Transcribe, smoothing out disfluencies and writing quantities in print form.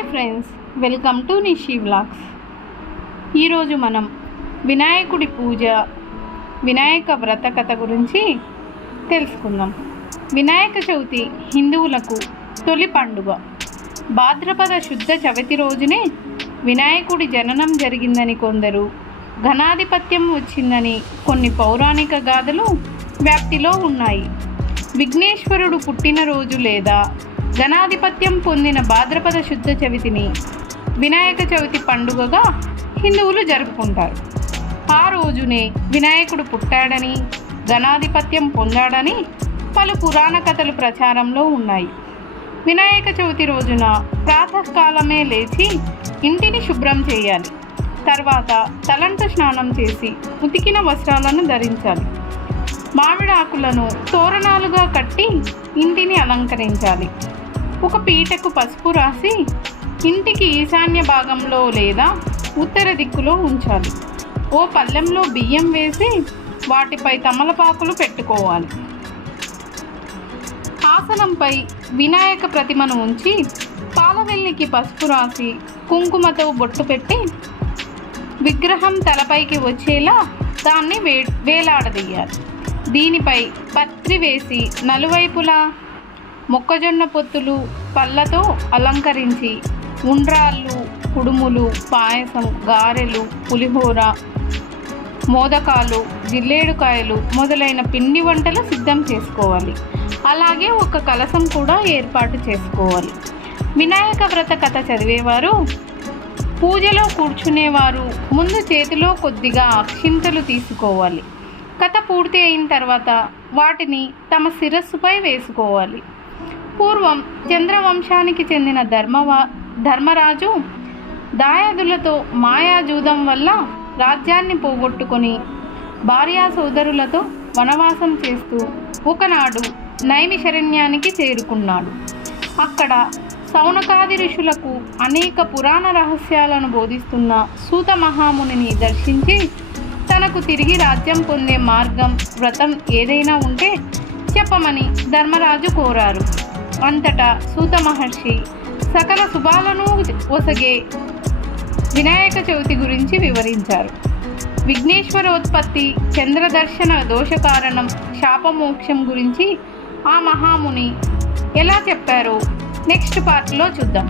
Hi friends, welcome to Nishi vlogs. ఈరోజు మనం వినాయకుడి పూజ, వినాయక వ్రత కథ గురించి తెలుసుకుందాం. వినాయక చవితి హిందువులకు తొలి పండుగ. భాద్రపద శుద్ధ చవితి రోజునే వినాయకుడి జననం జరిగిందని కొందరు, ఘనాధిపత్యం వచ్చిందని కొన్ని పౌరాణిక గాథలు వ్యాప్తిలో ఉన్నాయి. విఘ్నేశ్వరుడు పుట్టినరోజు లేదా ఘనాధిపత్యం పొందిన భాద్రపద శుద్ధ చవితిని వినాయక చవితి పండుగగా హిందువులు జరుపుకుంటారు. ఆ రోజునే వినాయకుడు పుట్టాడని, ఘనాధిపత్యం పొందాడని పలు పురాణ కథలు ప్రచారంలో ఉన్నాయి. వినాయక చవితి రోజున ప్రాతకాలమే లేచి ఇంటిని శుభ్రం చేయాలి. తర్వాత తలంటు స్నానం చేసి ఉతికిన వస్త్రాలను ధరించాలి. మామిడి ఆకులను తోరణాలుగా కట్టి ఇంటిని అలంకరించాలి. ఒక పీటకు పసుపు రాసి ఇంటికి ఈశాన్య భాగంలో లేదా ఉత్తర దిక్కులో ఉంచాలి. ఓ పళ్ళెంలో బియ్యం వేసి వాటిపై తమలపాకులు పెట్టుకోవాలి. ఆసనంపై వినాయక ప్రతిమను ఉంచి పాలవెల్లికి పసుపు రాసి కుంకుమతో బొట్టు పెట్టి విగ్రహం తలపైకి వచ్చేలా దాన్ని వేలాడదీయాలి. దీనిపై పత్రి వేసి నలువైపులా మొక్కజొన్న పొత్తులు పళ్ళతో అలంకరించి ఉండ్రాళ్ళు, కుడుములు, పాయసం, గారెలు, పులిహోర, మోదకాలు, జిల్లేడుకాయలు మొదలైన పిండి వంటలు సిద్ధం చేసుకోవాలి. అలాగే ఒక కలశం కూడా ఏర్పాటు చేసుకోవాలి. వినాయక వ్రత కథ చదివేవారు, పూజలో కూర్చునేవారు ముందు చేతిలో కొద్దిగా అక్షింతలు తీసుకోవాలి. కథ పూర్తి అయిన తర్వాత వాటిని తమ శిరస్సుపై వేసుకోవాలి. పూర్వం చంద్రవంశానికి చెందిన ధర్మరాజు దాయాదులతో మాయాజూదం వల్ల రాజ్యాన్ని పోగొట్టుకొని భార్యా సోదరులతో వనవాసం చేస్తూ ఒకనాడు నైమిషారణ్యానికి చేరుకున్నాడు. అక్కడ శౌనకాది ఋషులకు అనేక పురాణ రహస్యాలను బోధిస్తున్న సూత మహామునిని దర్శించి తనకు తిరిగి రాజ్యం పొందే మార్గం, వ్రతం ఏదైనా ఉంటే చెప్పమని ధర్మరాజు కోరారు. అంతటా సూత మహర్షి సకల శుభాలను ఒసగే వినాయక చవితి గురించి వివరించారు. విఘ్నేశ్వరోత్పత్తి, చంద్రదర్శన దోష కారణం, శాపమోక్షం గురించి ఆ మహాముని ఎలా చెప్పారో నెక్స్ట్ పార్ట్లో చూద్దాం.